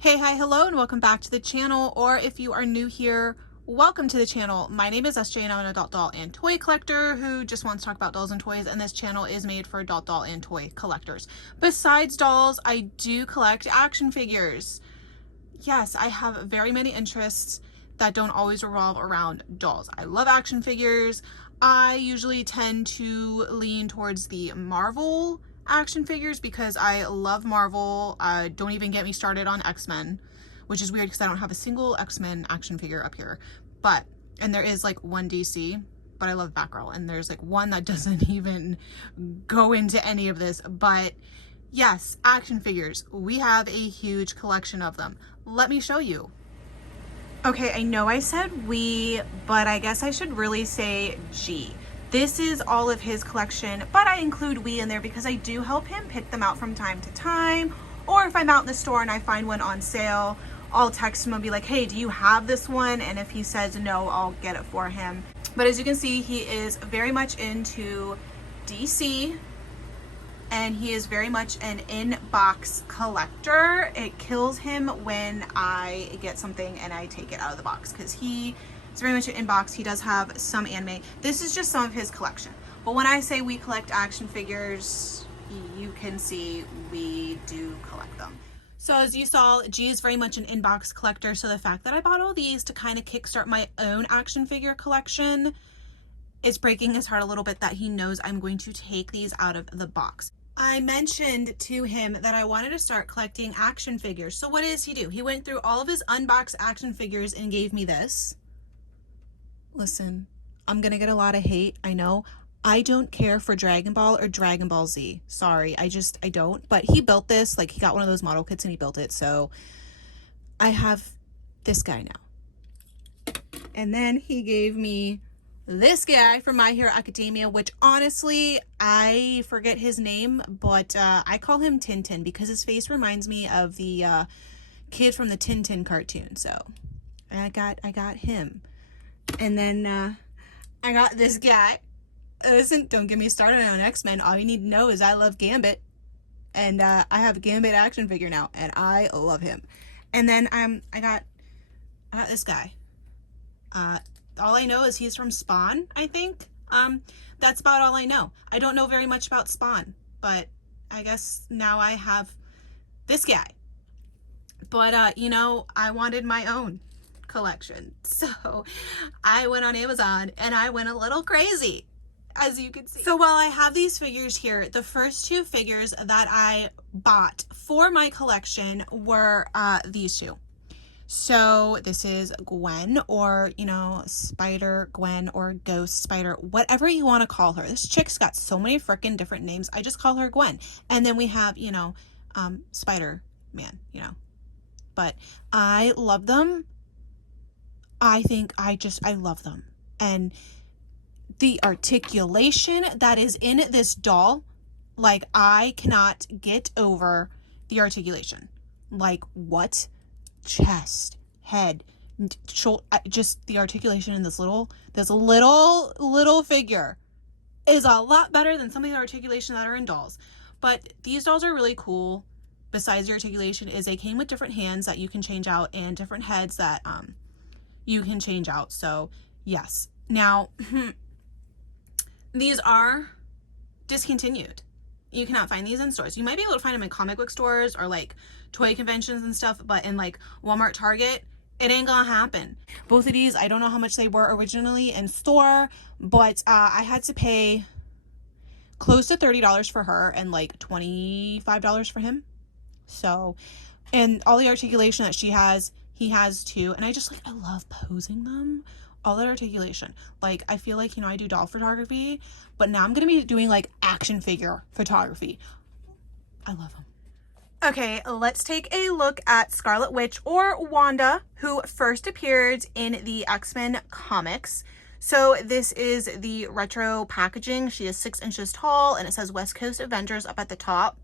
Hey, hi, hello, and welcome back to the channel, or if you are new here, welcome to the channel. My name is SJ and I'm an adult doll and toy collector who just wants to talk about dolls and toys, and this channel is made for adult doll and toy collectors. Besides dolls, I do collect action figures. Yes, I have very many interests that don't always revolve around dolls. I love action figures. I usually tend to lean towards the Marvel action figures because I love Marvel. Don't even get me started on X-Men, which is weird because I don't have a single X-Men action figure up here. And there is like one DC, but I love Batgirl, and there's like one that doesn't even go into any of this. But yes, action figures. We have a huge collection of them. Let me show you. Okay, I know I said we, but I guess I should really say G. This is all of his collection, but I include we in there because I do help him pick them out from time to time. Or if I'm out in the store and I find one on sale, I'll text him and be like, hey, do you have this one? And if he says no, I'll get it for him. But as you can see, he is very much into DC. And he is very much an in-box collector. It kills him when I get something and I take it out of the box because he is very much an in-box. He does have some anime. This is just some of his collection. But when I say we collect action figures, you can see we do collect them. So as you saw, G is very much an in-box collector. So the fact that I bought all these to kind of kickstart my own action figure collection, it's breaking his heart a little bit that he knows I'm going to take these out of the box. I mentioned to him that I wanted to start collecting action figures. So what does he do? He went through all of his unboxed action figures and gave me this. Listen, I'm going to get a lot of hate. I know. I don't care for Dragon Ball or Dragon Ball Z. Sorry, I don't. But he built this. Like, he got one of those model kits and he built it. So I have this guy now. And then he gave me this guy from My Hero Academia, which honestly, I forget his name, but I call him Tintin because his face reminds me of the kid from the Tintin cartoon. So I got him. And then I got this guy. Listen, don't get me started on X-Men. All you need to know is I love Gambit. And I have a Gambit action figure now, and I love him. And then I got this guy. All I know is he's from Spawn, I think. That's about all I know. I don't know very much about Spawn, but I guess now I have this guy. But, you know, I wanted my own collection. So I went on Amazon and I went a little crazy, as you can see. So while I have these figures here, the first two figures that I bought for my collection were these two. So this is Gwen, or, you know, Spider Gwen or Ghost Spider, whatever you want to call her. This chick's got so many freaking different names. I just call her Gwen. And then we have, you know, Spider-Man, you know. But I love them. I love them. And the articulation that is in this doll, like, I cannot get over the articulation. Like, what? Chest, head, shoulder, just the articulation in this little figure is a lot better than some of the articulation that are in dolls. But these dolls are really cool. Besides the articulation, is they came with different hands that you can change out and different heads that you can change out. So yes. Now these are discontinued. You cannot find these in stores. You might be able to find them in comic book stores or like toy conventions and stuff, but in like Walmart, Target, it ain't gonna happen. Both of these, I don't know how much they were originally in store, but I had to pay close to $30 for her and like $25 for him. So, and all the articulation that she has, he has too. And I love posing them. All that articulation. Like, I feel like, you know, I do doll photography, but now I'm going to be doing like action figure photography. I love them. Okay, let's take a look at Scarlet Witch, or Wanda, who first appeared in the X-Men comics. So this is the retro packaging. She is 6 inches tall and it says West Coast Avengers up at the top.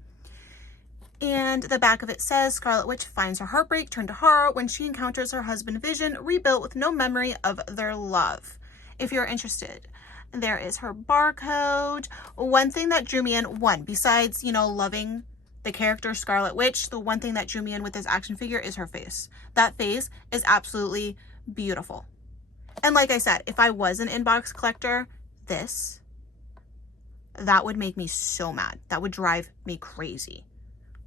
And the back of it says, Scarlet Witch finds her heartbreak turn to horror when she encounters her husband Vision, rebuilt with no memory of their love. If you're interested, there is her barcode. One thing that drew me in, besides, you know, loving the character Scarlet Witch, the one thing that drew me in with this action figure is her face. That face is absolutely beautiful. And like I said, if I was an inbox collector, that would make me so mad. That would drive me crazy.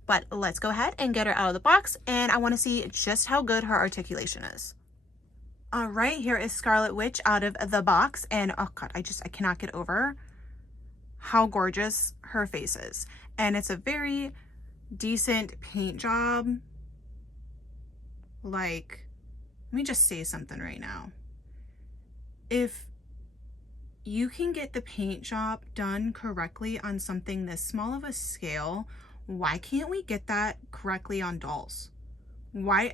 But let's go ahead and get her out of the box, and I want to see just how good her articulation is. All right, here is Scarlet Witch out of the box, and oh god, I cannot get over how gorgeous her face is. And it's a very decent paint job. Like, let me just say something right now. If you can get the paint job done correctly on something this small of a scale, why can't we get that correctly on dolls? Why?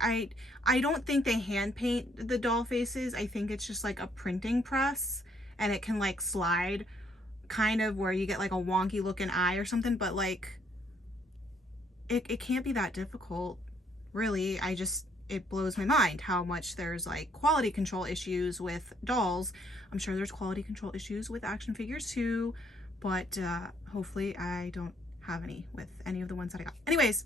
I don't think they hand paint the doll faces. I think it's just like a printing press, and it can like slide kind of where you get like a wonky looking eye or something, but like it can't be that difficult, really. It blows my mind how much there's like quality control issues with dolls. I'm sure there's quality control issues with action figures too, but hopefully I don't have any with any of the ones that I got. Anyways,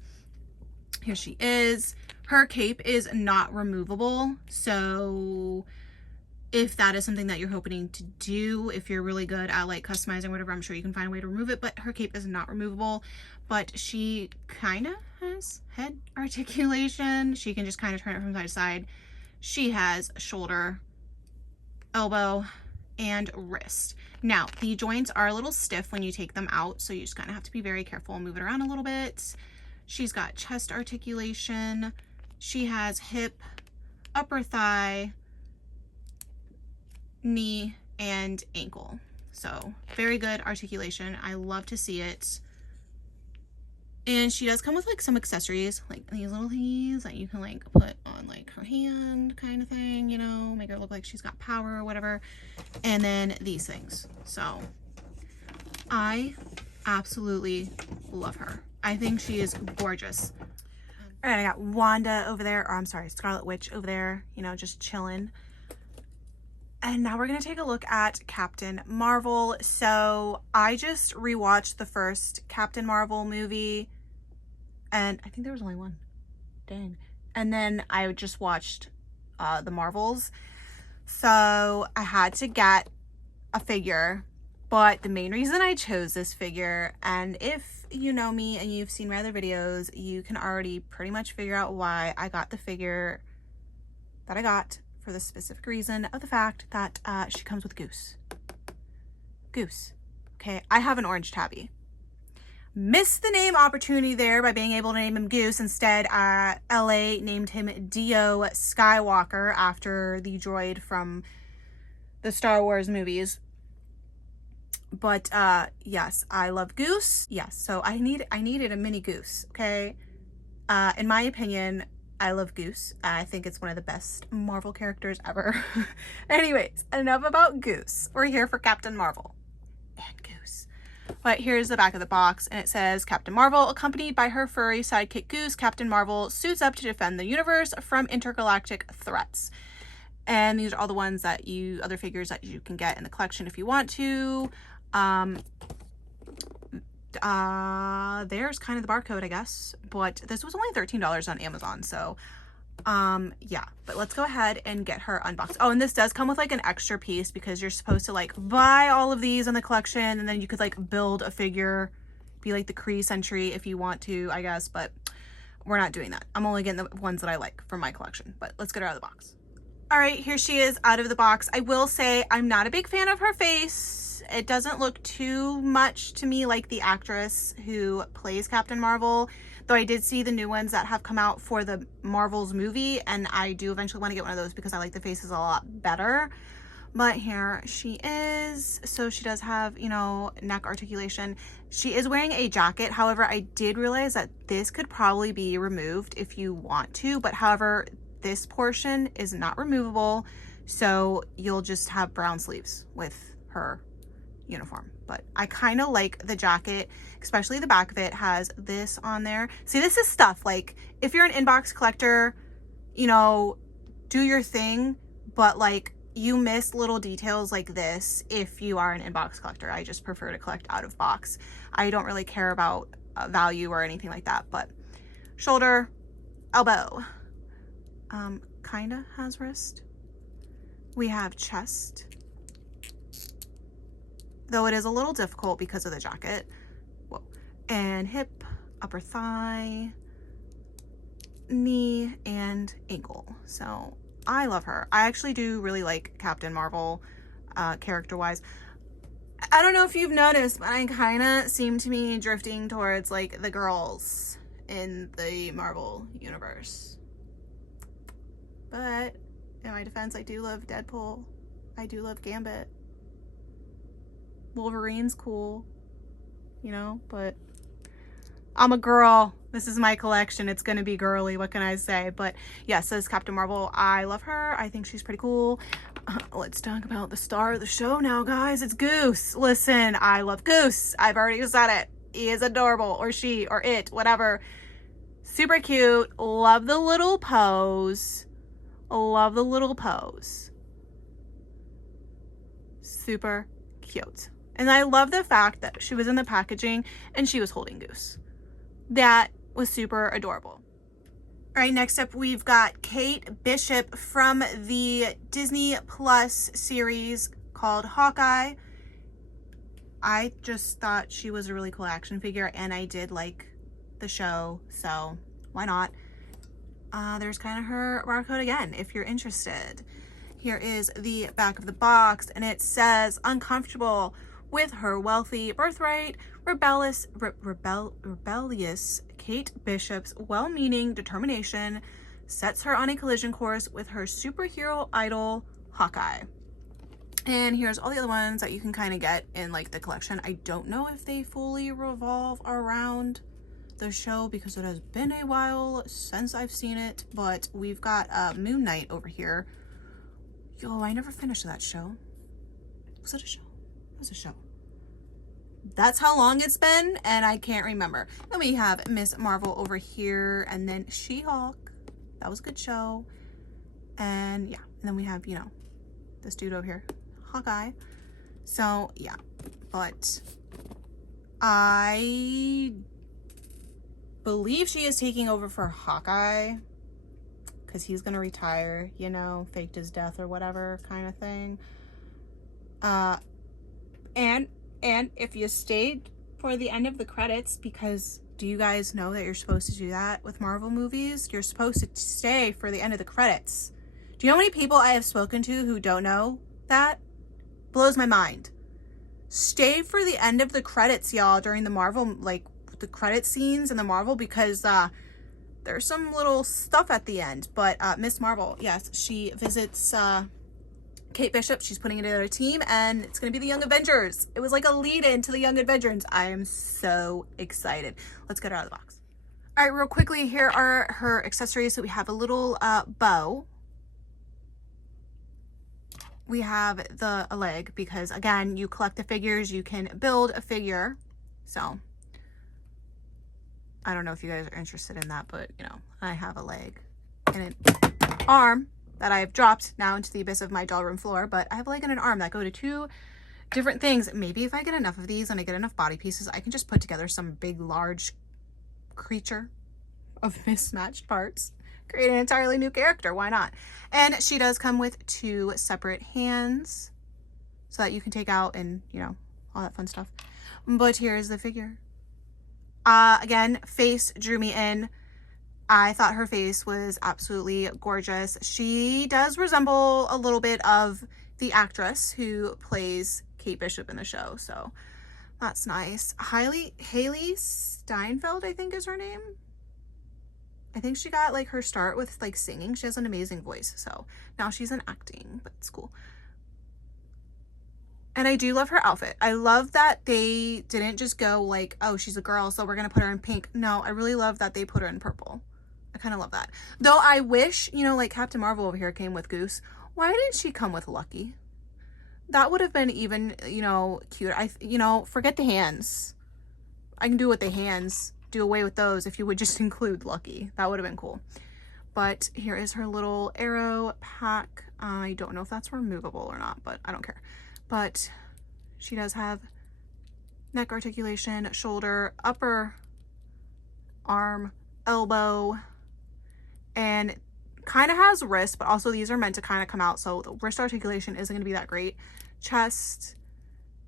here she is. Her cape is not removable, so if that is something that you're hoping to do, if you're really good at like customizing whatever, I'm sure you can find a way to remove it, but her cape is not removable. But she kind of has head articulation. She can just kind of turn it from side to side. She has shoulder, elbow, and wrist. Now, the joints are a little stiff when you take them out, so you just kind of have to be very careful and move it around a little bit. She's got chest articulation. She has hip, upper thigh, knee, and ankle. So very good articulation. I love to see it. And she does come with like some accessories, like these little things that you can like put on like her hand kind of thing, you know, make her look like she's got power or whatever. And then these things. So I absolutely love her. I think she is gorgeous. All right, I got Wanda over there, or I'm sorry, Scarlet Witch over there, you know, just chilling. And now we're going to take a look at Captain Marvel. So I just rewatched the first Captain Marvel movie, and I think there was only one. Dang. And then I just watched the Marvels. So I had to get a figure, but the main reason I chose this figure, and if you know me and you've seen my other videos, you can already pretty much figure out why I got the figure that I got, for the specific reason of the fact that she comes with Goose. Goose. Okay, I have an orange tabby. Missed the name opportunity there by being able to name him Goose. Instead, LA named him Dio Skywalker after the droid from the Star Wars movies. But yes, I love Goose. Yes, so I needed a mini Goose, okay? In my opinion, I love Goose. I think it's one of the best Marvel characters ever. Anyways, enough about Goose. We're here for Captain Marvel and Goose. But here's the back of the box, and it says, Captain Marvel, accompanied by her furry sidekick Goose, Captain Marvel suits up to defend the universe from intergalactic threats. And these are all the ones that other figures that you can get in the collection if you want to. There's kind of the barcode, I guess, but this was only $13 on Amazon, so yeah. But let's go ahead and get her unboxed. Oh, and this does come with like an extra piece because you're supposed to like buy all of these in the collection, and then you could like build a figure, be like the Kree Sentry if you want to, I guess, but we're not doing that. I'm only getting the ones that I like from my collection. But let's get her out of the box. All right, here she is out of the box. I will say I'm not a big fan of her face. It doesn't look too much to me like the actress who plays Captain Marvel, though I did see the new ones that have come out for the Marvels movie, and I do eventually want to get one of those because I like the faces a lot better. But here she is. So she does have, you know, neck articulation. She is wearing a jacket. However, I did realize that this could probably be removed if you want to, but however, this portion is not removable, so you'll just have brown sleeves with her uniform. But I kind of like the jacket, especially the back of it has this on there. See, this is stuff like if you're an inbox collector, you know, do your thing, but like you miss little details like this if you are an inbox collector. I just prefer to collect out of box. I don't really care about value or anything like that, but shoulder, elbow, kinda has wrist. We have chest, though it is a little difficult because of the jacket. Whoa. And hip, upper thigh, knee, and ankle. So I love her. I actually do really like Captain Marvel character-wise. I don't know if you've noticed, but I kind of seem to be drifting towards like the girls in the Marvel universe. But in my defense, I do love Deadpool. I do love Gambit. Wolverine's cool, you know, but I'm a girl. This is my collection. It's gonna be girly. What can I say? But yes, as Captain Marvel, I love her. I think she's pretty cool. Let's talk about the star of the show now, guys. It's Goose. Listen, I love Goose. I've already said it. He is adorable, or she, or it, whatever. Super cute. Love the little pose. Love the little pose. Super cute. And I love the fact that she was in the packaging and she was holding Goose. That was super adorable. All right, next up we've got Kate Bishop from the Disney Plus series called Hawkeye. I just thought she was a really cool action figure and I did like the show, so why not? There's kind of her barcode again if you're interested. Here is the back of the box and it says, uncomfortable with her wealthy birthright, rebellious Kate Bishop's well-meaning determination sets her on a collision course with her superhero idol, Hawkeye. And here's all the other ones that you can kind of get in like the collection. I don't know if they fully revolve around the show because it has been a while since I've seen it, but we've got Moon Knight over here. Yo, I never finished that show. Was it a show? It was a show. That's how long it's been, and I can't remember. Then we have Miss Marvel over here, and then She-Hulk. That was a good show. And yeah, and then we have, you know, this dude over here, Hawkeye. So yeah, but I believe she is taking over for Hawkeye because he's gonna retire, you know, faked his death or whatever kind of thing. And if you stayed for the end of the credits, because do you guys know that you're supposed to do that with Marvel movies? You're supposed to stay for the end of the credits. Do you know how many people I have spoken to who don't know that? Blows my mind. Stay for the end of the credits, y'all, during the Marvel, like the credit scenes in the Marvel, because there's some little stuff at the end. But Miss Marvel, yes, she visits Kate Bishop. She's putting together a team and it's going to be the Young Avengers. It was like a lead in to the Young Avengers. I am so excited. Let's get her out of the box. All right, real quickly, here are her accessories. So we have a little bow. We have a leg because, again, you collect the figures, you can build a figure. So I don't know if you guys are interested in that, but, you know, I have a leg and an arm that I have dropped now into the abyss of my doll room floor, but I have a leg and an arm that go to two different things. Maybe if I get enough of these and I get enough body pieces, I can just put together some big, large creature of mismatched parts. Create an entirely new character. Why not? And she does come with two separate hands so that you can take out and, you know, all that fun stuff. But here's the figure. Again, face drew me in. I thought her face was absolutely gorgeous. She does resemble a little bit of the actress who plays Kate Bishop in the show, so that's nice. Haley Steinfeld, I think is her name. I think she got like her start with like singing. She has an amazing voice, so now she's in acting, but it's cool. And I do love her outfit. I love that they didn't just go like, oh, she's a girl, so we're gonna put her in pink. No, I really love that they put her in purple. I kind of love that. Though I wish, you know, like Captain Marvel over here came with Goose. Why didn't she come with Lucky? That would have been even, you know, cute. You know, forget the hands. I can do with the hands. Do away with those if you would just include Lucky. That would have been cool. But here is her little arrow pack. I don't know if that's removable or not, but I don't care. But she does have neck articulation, shoulder, upper arm, elbow, and kind of has wrist, but also these are meant to kind of come out, so the wrist articulation isn't going to be that great. Chest,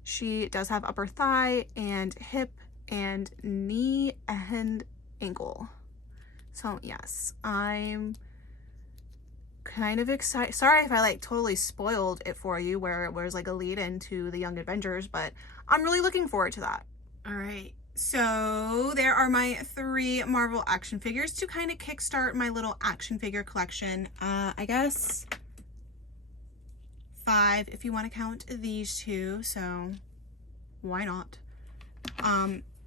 she does have upper thigh and hip and knee and ankle. So yes, I'm kind of excited. Sorry if I like totally spoiled it for you where it was like a lead into the Young Avengers, but I'm really looking forward to that. All right, so there are my 3 Marvel action figures to kind of kickstart my little action figure collection. I guess 5 if you want to count these 2, so why not?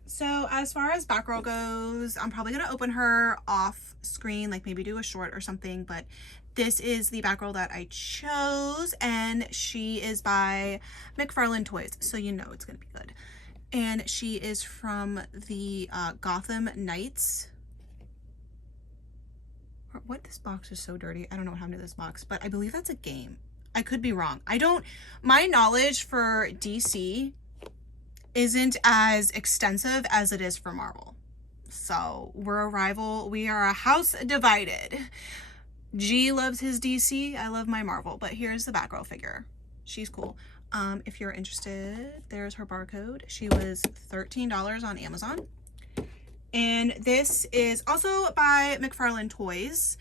So as far as Batgirl goes, I'm probably gonna open her off screen, like maybe do a short or something, but this is the Batgirl that I chose, and she is by McFarlane Toys, so you know it's gonna be good. And she is from the Gotham Knights. What? This box is so dirty. I don't know what happened to this box, but I believe that's a game. I could be wrong. My knowledge for DC isn't as extensive as it is for Marvel. So we're a rival. We are a house divided. G loves his DC. I love my Marvel. But here's the Batgirl figure. She's cool. If you're interested, there's her barcode. She was $13 on Amazon. And this is also by McFarlane Toys.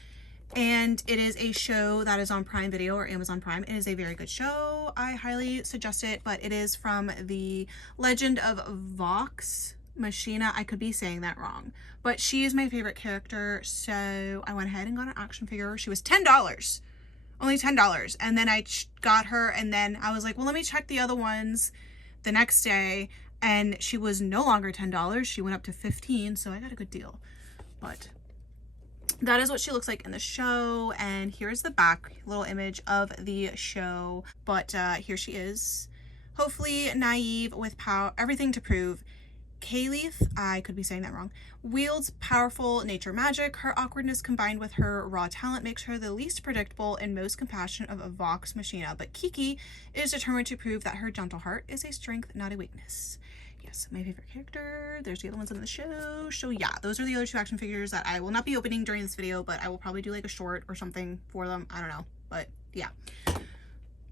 And it is a show that is on Prime Video or Amazon Prime. It is a very good show. I highly suggest it, but it is from the Legend of Vox Machina. I could be saying that wrong, but she is my favorite character, so I went ahead and got an action figure. She was $10, only $10, and then I got her, and then I was like, well, let me check the other ones the next day, and she was no longer $10. She went up to $15, so I got a good deal. But that is what she looks like in the show, and here's the back little image of the show. But here she is, hopefully naive with power, everything to prove. Kayleith, I could be saying that wrong, wields powerful nature magic. Her awkwardness combined with her raw talent makes her the least predictable and most compassionate of a Vox Machina. But Kiki is determined to prove that her gentle heart is a strength, not a weakness. Yes, my favorite character. There's the other ones in the show. So yeah, those are the other 2 action figures that I will not be opening during this video, but I will probably do like a short or something for them. I don't know, but yeah.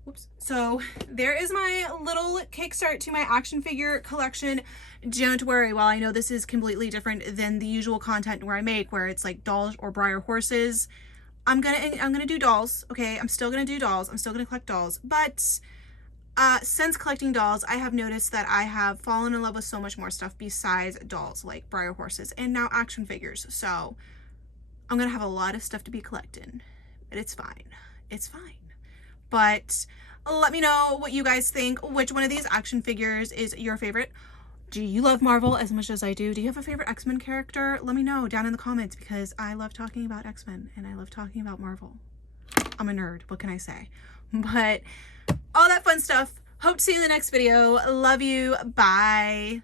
Whoops. So there is my little kickstart to my action figure collection. Don't worry, while I know this is completely different than the usual content where I make, where it's like dolls or Breyer horses, I'm gonna do dolls. Okay, I'm still gonna do dolls. I'm still gonna collect dolls, but since collecting dolls, I have noticed that I have fallen in love with so much more stuff besides dolls, like Breyer horses and now action figures. So I'm gonna have a lot of stuff to be collecting, but it's fine. It's fine. But let me know what you guys think. Which one of these action figures is your favorite? Do you love Marvel as much as I do? Do you have a favorite X-Men character? Let me know down in the comments, because I love talking about X-Men and I love talking about Marvel. I'm a nerd. What can I say? But all that fun stuff. Hope to see you in the next video. Love you. Bye.